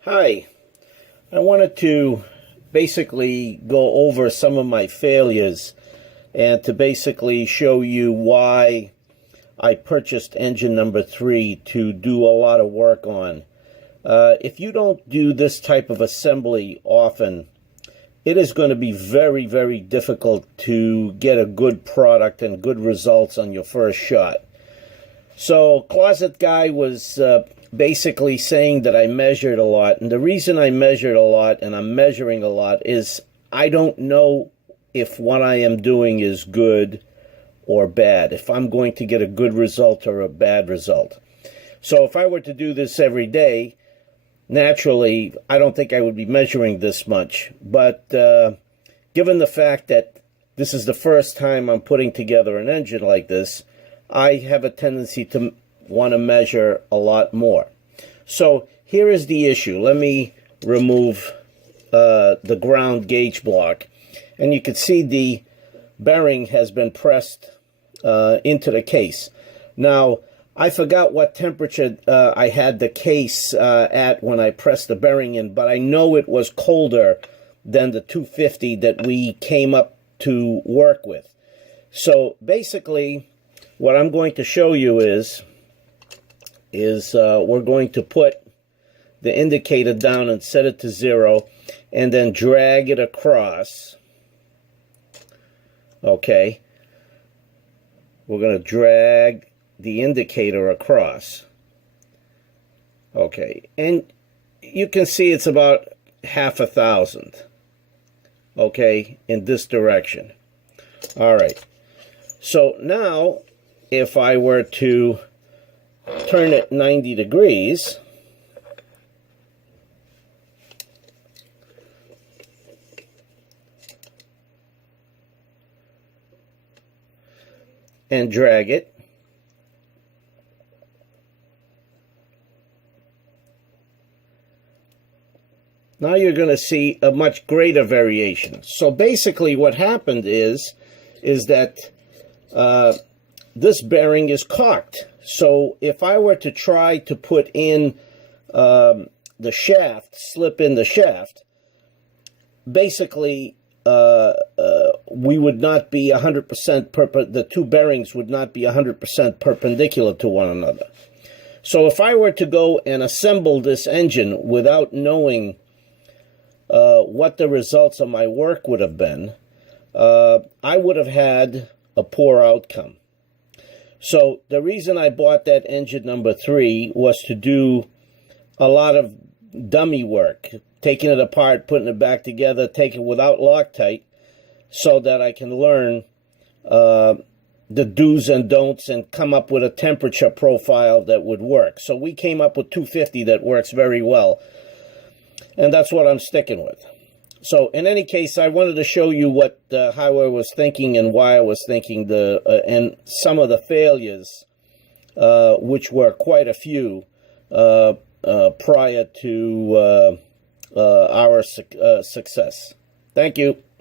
Hi, I wanted to basically go over some of my failures and to basically show you why I purchased engine number 3 to do a lot of work on. If you don't do this type of assembly often, it is going to be very, very difficult to get a good product and good results on your first shot. So Closet Guy was basically saying that I measured a lot, and the reason I measured a lot and I'm measuring a lot is I don't know if what I am doing is good or bad, if I'm going to get a good result or a bad result. So if I were to do this every day, naturally, I don't think I would be measuring this much. But given the fact that this is the first time I'm putting together an engine like this, I have a tendency to want to measure a lot more. So here is the issue. Let me remove the ground gauge block. And you can see the bearing has been pressed into the case. Now, I forgot what temperature I had the case at when I pressed the bearing in, but I know it was colder than the 250 that we came up to work with. So basically, what I'm going to show you is we're going to put the indicator down and set it to 0 and then drag it across. Okay. We're going to drag the indicator across. Okay. And you can see it's about 1,000. Okay. In this direction. All right. So now, if I were to turn it 90 degrees, and drag it, now you're going to see a much greater variation. So basically what happened is that this bearing is cocked. So if I were to try to put in the shaft, slip in the shaft, basically we would not be 100% the two bearings would not be 100% perpendicular to one another. So if I were to go and assemble this engine without knowing what the results of my work would have been, I would have had a poor outcome. So the reason I bought that engine number 3 was to do a lot of dummy work, taking it apart, putting it back together, taking it without Loctite, so that I can learn the do's and don'ts and come up with a temperature profile that would work. So we came up with 250 that works very well, and that's what I'm sticking with. So in any case, I wanted to show you how I was thinking and why I was thinking and some of the failures, which were quite a few prior to our success. Thank you.